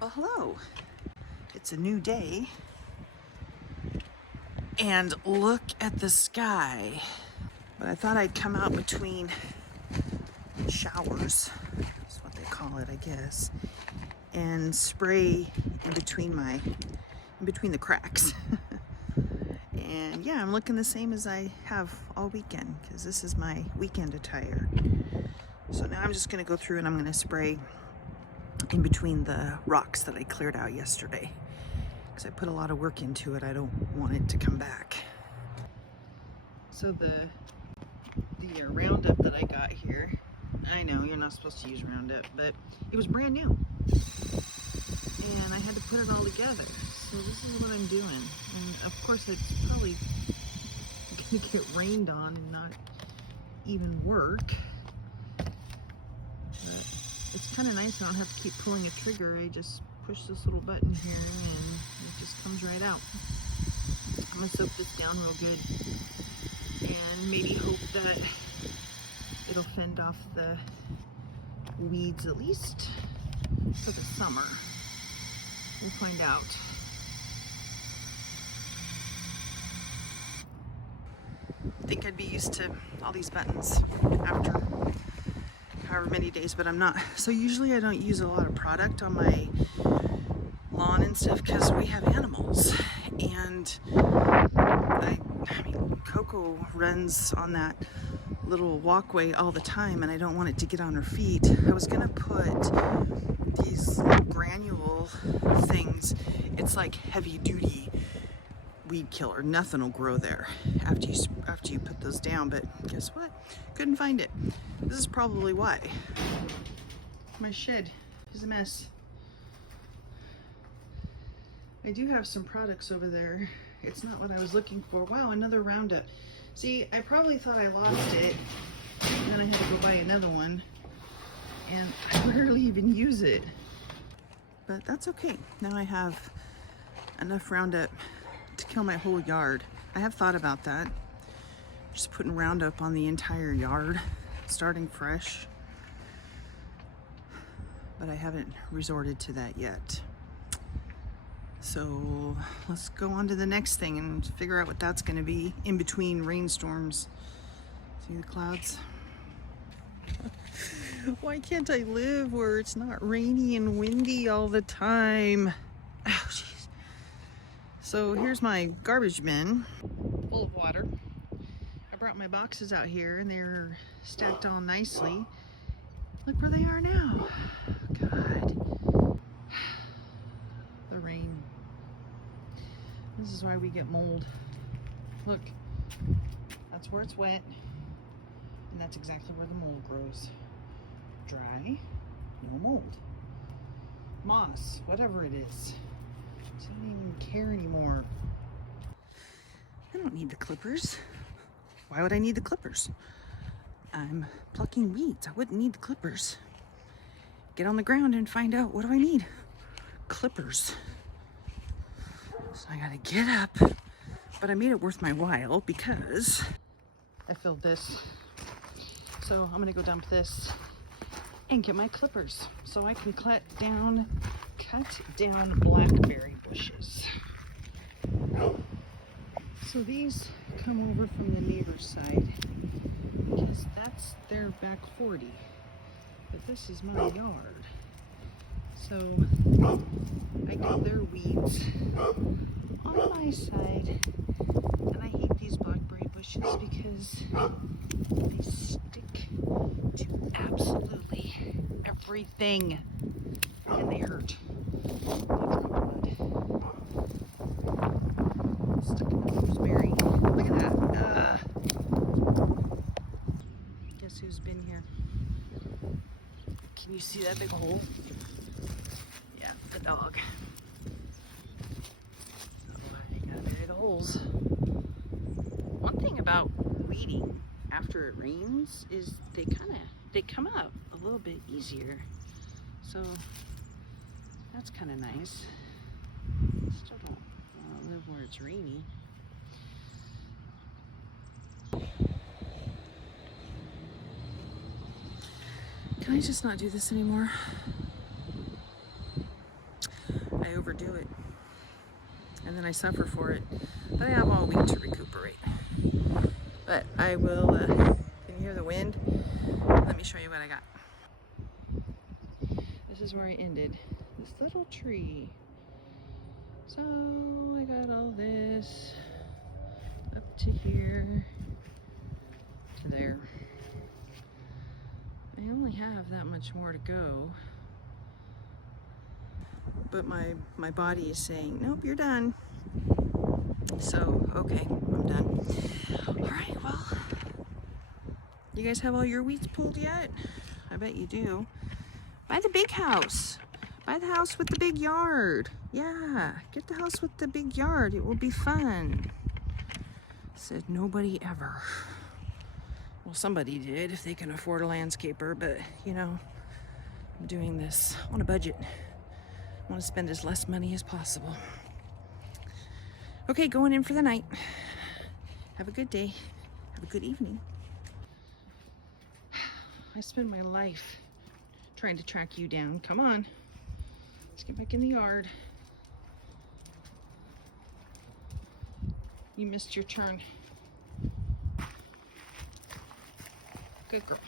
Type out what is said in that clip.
Well, hello. It's a new day. And look at the sky. But I thought I'd come out between showers, that's what they call it, I guess, and spray in between the cracks. And yeah, I'm looking the same as I have all weekend because this is my weekend attire. So now I'm just gonna go through and I'm gonna spray in between the rocks that I cleared out yesterday because I put a lot of work into it. I don't want it to come back. So the Roundup that I got here, I know you're not supposed to use Roundup, but it was brand new and I had to put it all together. So this is what I'm doing, and of course it's probably gonna get rained on and not even work, but it's kind of nice. I don't have to keep pulling a trigger. I just push this little button here and it just comes right out. I'm gonna soak this down real good and maybe hope that it'll fend off the weeds at least for the summer. We'll find out. I think I'd be used to all these buttons after however many days, but I'm not. So usually I don't use a lot of product on my lawn and stuff because we have animals, and I mean Coco runs on that little walkway all the time and I don't want it to get on her feet. I was gonna put these little granule things. It's like heavy duty weed killer. Nothing will grow there after you put those down, but guess what? Couldn't find it. This is probably why. My shed is a mess. I do have some products over there. It's not what I was looking for. Wow, another Roundup. See, I probably thought I lost it, and then I had to go buy another one, and I rarely even use it. But that's okay. Now I have enough Roundup to kill my whole yard. I have thought about that. Just putting Roundup on the entire yard, starting fresh. But I haven't resorted to that yet. So let's go on to the next thing and figure out what that's gonna be in between rainstorms. See the clouds? Why can't I live where it's not rainy and windy all the time? Oh, jeez. So here's my garbage bin full of water. I brought my boxes out here and they're stacked all nicely. Look where they are now. God. The rain. This is why we get mold. Look, that's where it's wet, and that's exactly where the mold grows. Dry, no mold. Moss, whatever it is. So I don't even care anymore. I don't need the clippers. Why would I need the clippers? I'm plucking weeds. I wouldn't need the clippers. Get on the ground and find out, what do I need? Clippers. So I gotta get up, but I made it worth my while because I filled this. So I'm gonna go dump this and get my clippers so I can cut down blackberry bushes. So these come over from the neighbor's side because that's their back 40, but this is my yard. So I got their weeds on my side, and I hate these blackberry bushes because they stick to absolutely everything and they hurt. Stuck in the rosemary. Look at that. Guess who's been here? Can you see that big hole? Yeah, the dog. They got big holes. One thing about weeding after it rains is they come up a little bit easier. So that's kind of nice. Still don't want to live where it's rainy. Can I just not do this anymore? overdo it. And then I suffer for it. But I have all week to recuperate. But I will, can you hear the wind? Let me show you what I got. This is where I ended. This little tree. So I got all this up to here, to there. I only have that much more to go. But my body is saying, nope, you're done. So, okay, I'm done. All right, well, you guys have all your weeds pulled yet? I bet you do. Buy the big house. Buy the house with the big yard. Yeah, get the house with the big yard. It will be fun. Said nobody ever. Well, somebody did if they can afford a landscaper, but you know, I'm doing this on a budget. I want to spend as less money as possible. Okay, going in for the night. Have a good day. Have a good evening. I spend my life trying to track you down. Come on. Let's get back in the yard. You missed your turn. Good girl.